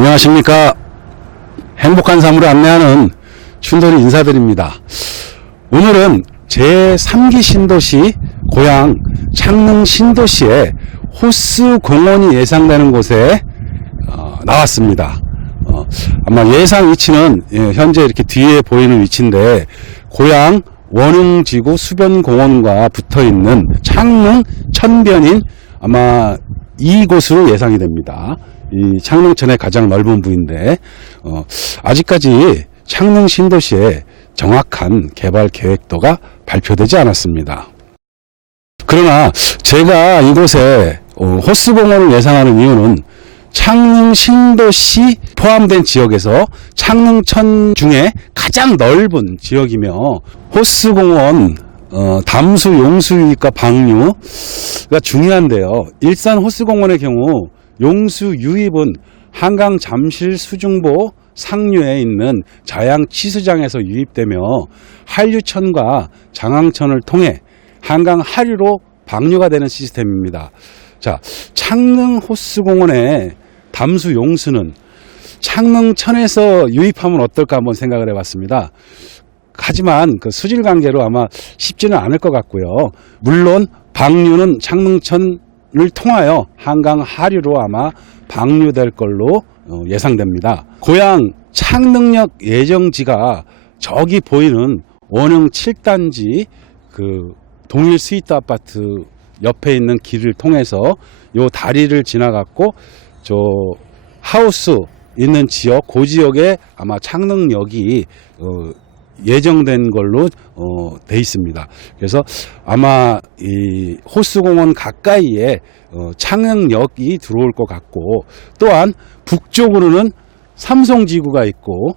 안녕하십니까. 행복한 삶으로 안내하는 춘돌이 인사드립니다. 오늘은 제3기 신도시 고향 창릉 신도시에 호스 공원이 예상되는 곳에 어, 나왔습니다. 어, 아마 예상 위치는 예, 현재 이렇게 뒤에 보이는 위치인데 고향 원흥지구 수변공원과 붙어 있는 창릉 천변인 아마 이곳으로 예상이 됩니다. 이 창릉천의 가장 넓은 부인데 어, 아직까지 창릉 신도시의 정확한 개발 계획도가 발표되지 않았습니다. 그러나 제가 이곳에 어, 호스공원을 예상하는 이유는 창릉 신도시 포함된 지역에서 창릉천 중에 가장 넓은 지역이며 호스공원 어, 담수 용수 유입과 방류가 중요한데요. 일산 호스공원의 경우 용수 유입은 한강 잠실 수중보 상류에 있는 자양 치수장에서 유입되며 한류천과 장항천을 통해 한강 하류로 방류가 되는 시스템입니다. 자, 창릉 호스공원의 담수 용수는 창릉천에서 유입하면 어떨까 한번 생각을 해봤습니다. 하지만 그 수질 관계로 아마 쉽지는 않을 것 같고요. 물론 방류는 창릉천 을 통하여 한강 하류로 아마 방류될 걸로 어, 예상됩니다. 고향 창릉역 예정지가 저기 보이는 원흥 7단지 그 동일 스위트 아파트 옆에 있는 길을 통해서 요 다리를 지나갔고 저 하우스 있는 지역 그 지역에 아마 창릉역이 어, 예정된 걸로 어, 돼 있습니다. 그래서 아마 이 호수공원 가까이에 어, 창릉역이 들어올 것 같고 또한 북쪽으로는 삼성지구가 있고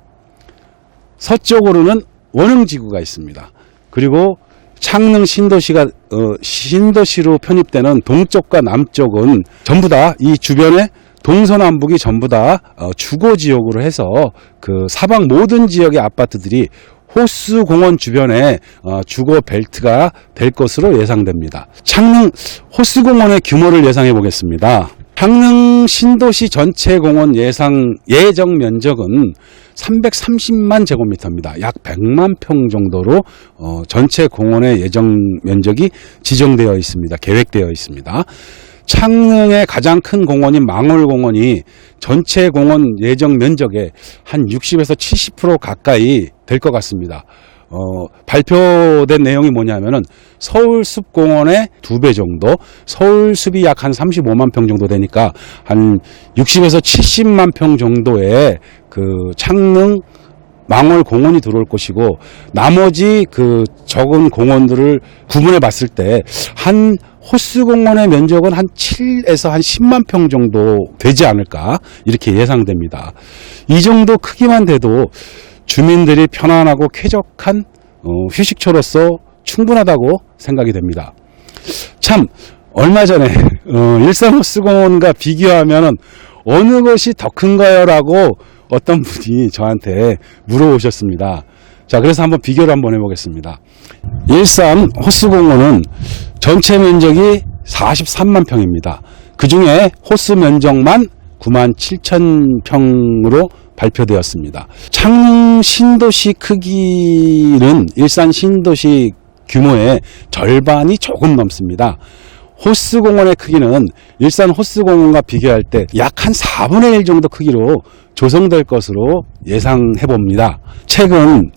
서쪽으로는 원흥지구가 있습니다. 그리고 창릉 신도시가 어, 신도시로 편입되는 동쪽과 남쪽은 전부 다 이 주변에 동서남북이 전부 다 어, 주거 지역으로 해서 그 사방 모든 지역의 아파트들이 호수 공원 주변에 어, 주거 벨트가 될 것으로 예상됩니다. 창릉 호수 공원의 규모를 예상해 보겠습니다. 창릉 신도시 전체 공원 예상 예정 면적은 330만 제곱미터입니다. 약 100만 평 정도로 어, 전체 공원의 예정 면적이 지정되어 있습니다. 계획되어 있습니다. 창릉의 가장 큰 공원인 망월공원이 전체 공원 예정 면적의 한 60에서 70% 가까이 될 것 같습니다. 어, 발표된 내용이 뭐냐면은 서울숲공원의 두 배 정도, 서울숲이 약 한 35만 평 정도 되니까 한 60에서 70만 평 정도의 그 창릉 망월 공원이 들어올 것이고 나머지 그 적은 공원들을 구분해 봤을 때한 호수 공원의 면적은 한 7에서 한 10만 평 정도 되지 않을까 이렇게 예상됩니다. 이 정도 크기만 돼도 주민들이 편안하고 쾌적한 어, 휴식처로서 충분하다고 생각이 됩니다. 참 얼마 전에 어, 일산 호수공원과 비교하면은 어느 것이 더 큰가요 라고 어떤 분이 저한테 물어보셨습니다. 자, 그래서 한번 비교를 한번 해보겠습니다. 일산 호수공원은 전체 면적이 43만 평입니다. 그 중에 호수 면적만 9만 7천 평으로 발표되었습니다. 창릉 신도시 크기는 일산 신도시 규모의 절반이 조금 넘습니다. 호스공원의 크기는 일산 호스공원과 비교할 때 약 한 4분의 1 정도 크기로 조성될 것으로 예상해 봅니다. 최근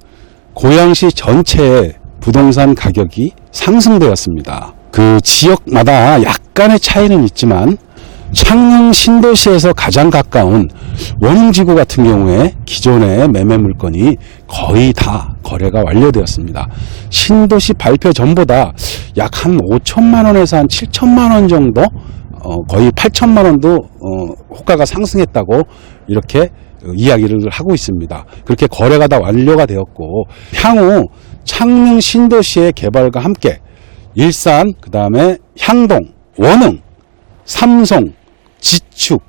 고양시 전체의 부동산 가격이 상승되었습니다. 그 지역마다 약간의 차이는 있지만 창릉 신도시에서 가장 가까운 원흥지구 같은 경우에 기존의 매매 물건이 거의 다 거래가 완료되었습니다. 신도시 발표 전보다 약 한 5천만 원에서 한 7천만 원 정도 어, 거의 8천만 원도 어, 호가가 상승했다고 이렇게 어, 이야기를 하고 있습니다. 그렇게 거래가 다 완료가 되었고 향후 창릉 신도시의 개발과 함께 일산 그 다음에 향동 원흥 삼성, 지축,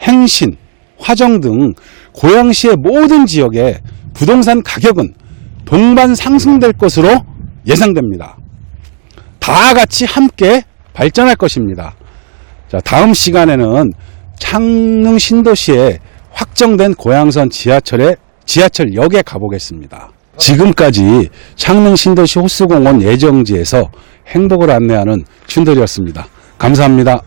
행신, 화정 등 고양시의 모든 지역의 부동산 가격은 동반 상승될 것으로 예상됩니다. 다 같이 함께 발전할 것입니다. 자, 다음 시간에는 창릉 신도시의 확정된 고양선 지하철에 지하철역에 가보겠습니다. 지금까지 창릉 신도시 호수공원 예정지에서 행복을 안내하는 춘돌이었습니다. 감사합니다.